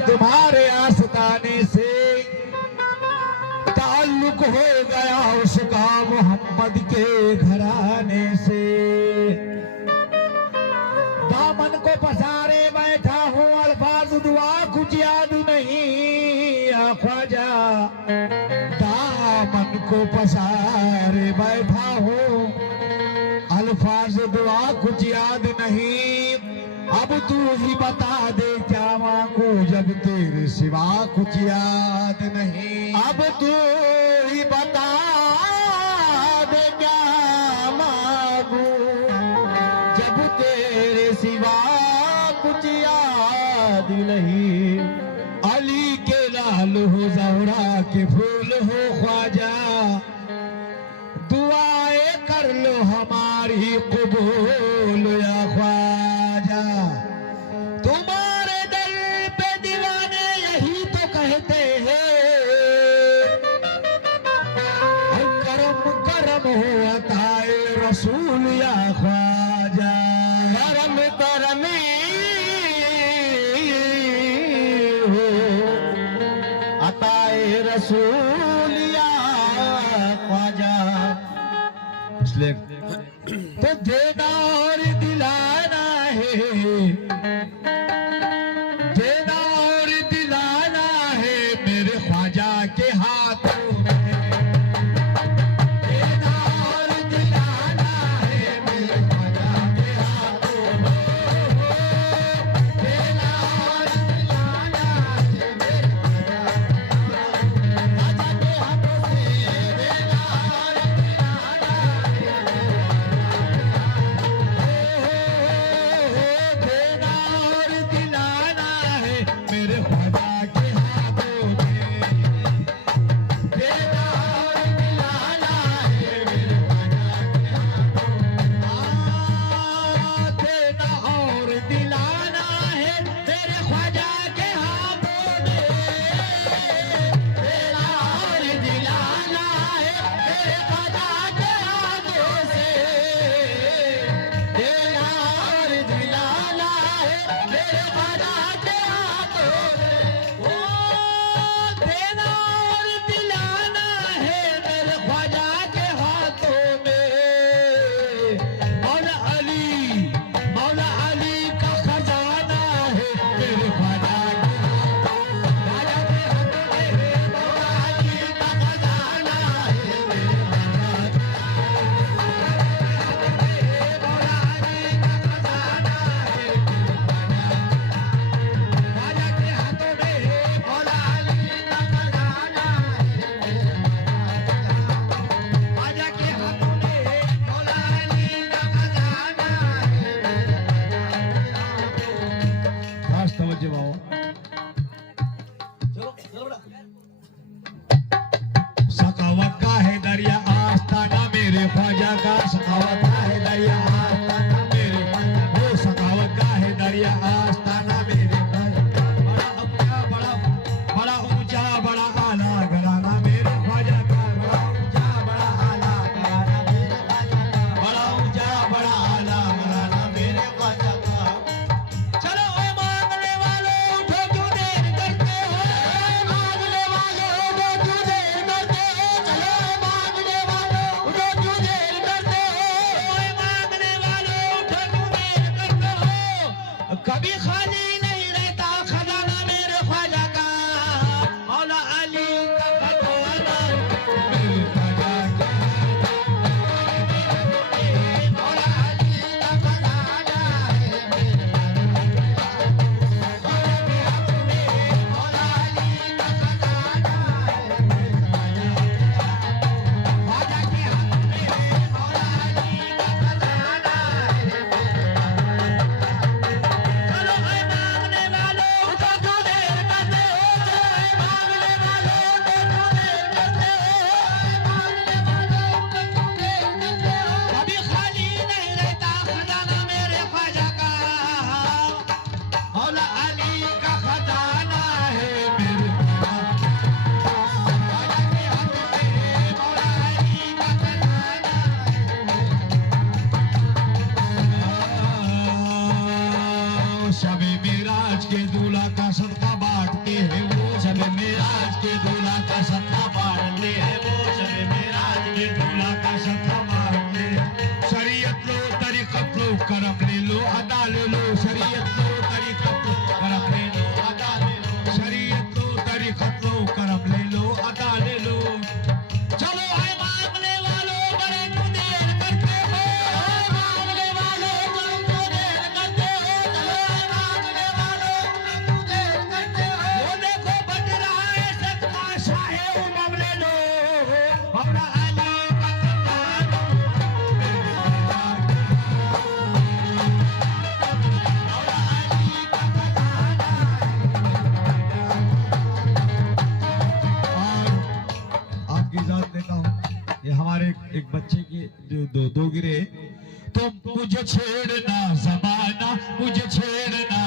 तुम्हारे आस्ताने से, ताल्लुक हो गया उसका मोहम्मद के घराने से। दामन को पसारे बैठा हूँ, अल्फाज दुआ कुछ याद नहीं या ख्वाजा। दामन को पसारे बैठा हूँ, अल्फाज दुआ कुछ याद नहीं। अब तू ही बता दे क्या मांगू जब तेरे सिवा कुछ याद नहीं। अब तू ही बता दे क्या मांगू जब तेरे सिवा कुछ याद नहीं। अली के लाल हो, ज़हरा के फूल हो ख्वाजा, दुआएं कर लो हमारी कबूल या ख्वाजा। तुम्हारे दर पे दीवाने यही तो कहते हैं, करम करम हो अताए रसूल या ख्वाजा। करम करम हो अताए रसूल या ख्वाजा। इसलिए तो देना और दिलाना है, देना और दिलाना है मेरे ख्वाजा के हाथों में। देना और दिलाना है मेरे ख्वाजा के हाथों में। देना और दिलाना है मेरे ख्वाजा के हाथों से। देना और दिलाना देना और दिलाना है मेरे ख्वाजा के हाथों में। देना और दिलाना है मेरे ख्वाजा के हाथों में। देना और दिलाना है मेरे ख्वाजा के हाथों में। देना और दिलाना है मेरे ख्वाजा के हाथों से। देना और दिलाना है मेरे ख्वाजा के हाथों से। ओ देना और दिलाना है मेरे ख्वाजा के हाथों में। मौला अली का खजाना है मेरे ख्वाजा के हाथों में। ख्वाजा के हाथों में मौला अली का खजाना है मेरे ख्वाजा के सखावत का है दरिया आस्ताना मेरे ख्वाजा का। सखावत का है दरिया आस्ताना मेरे, वो सखावत का है दरिया आस्ताना मेरे ख्वाजा। बड़ा ऊंचा बड़ा आला घराना मेरे ख्वाजा का। बड़ा ऊंचा बड़ा आला घराना मेरे ख्वाजा का। बड़ा ऊंचा बड़ा आला घराना मेरे ख्वाजा का। चलो ओ मांगने वालों उठो क्यों देर करते हो। मांगने वालों उठो क्यों देर करते हो। चलो मांगने वालों उठो क्यों देर करते हो। मांगने बच्चे के जो दो गिरे। तो मुझे छेड़ना ज़माना, मुझे छेड़ना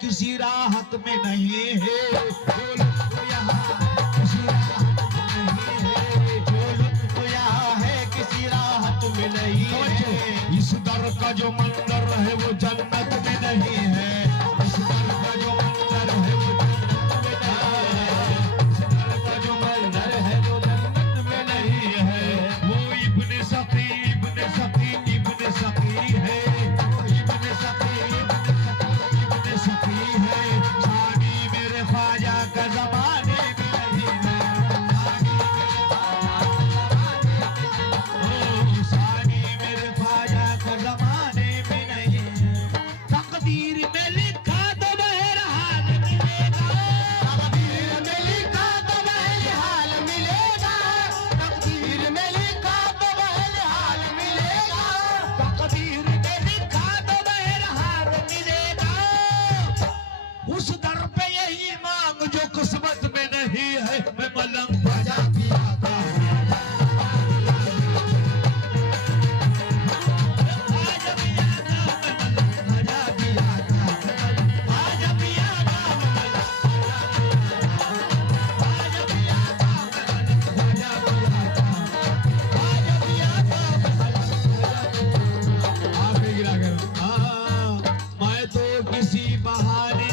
किसी राहत में नहीं है, जो लुत्फ यहाँ किसी राहत में नहीं है, जो लुत्फ यहाँ है किसी राहत में नहीं है। इस दर का जो मंजर है वो जन्नत में नहीं है, इस दर का जो मंजर है वो जन्नत में नहीं है, इस दर का जो मंजर है वो जन्नत में नहीं है। वो इब्ने सकी इब्ने सकी इब्ने सकी है, इब्ने सकी इब्ने सकी है। सानी मेरे ख्वाजा का ज़माने में नहीं है, सानी मेरे ख्वाजा का ज़माने में नहीं है। तकदीर में लिखा तो बहरहाल मिलेगा, तकदीर में लिखा तो बहरहाल मिलेगा, तकदीर में लिखा तो बहरहाल मिलेगा, तकदीर में लिखा तो बहरहाल मिलेगा। उस दर पे यही मांग जो किस्मत में नहीं है। मैं मलंग बजा पिया था, आज पिया था, मैं मलंग बजा पिया था, आज पिया था, आज पिया था, मैं मलंग बजा पिया था, आज पिया था, मैं मलंग बजा। आप ही गिरा कर मैं तो किसी बहाने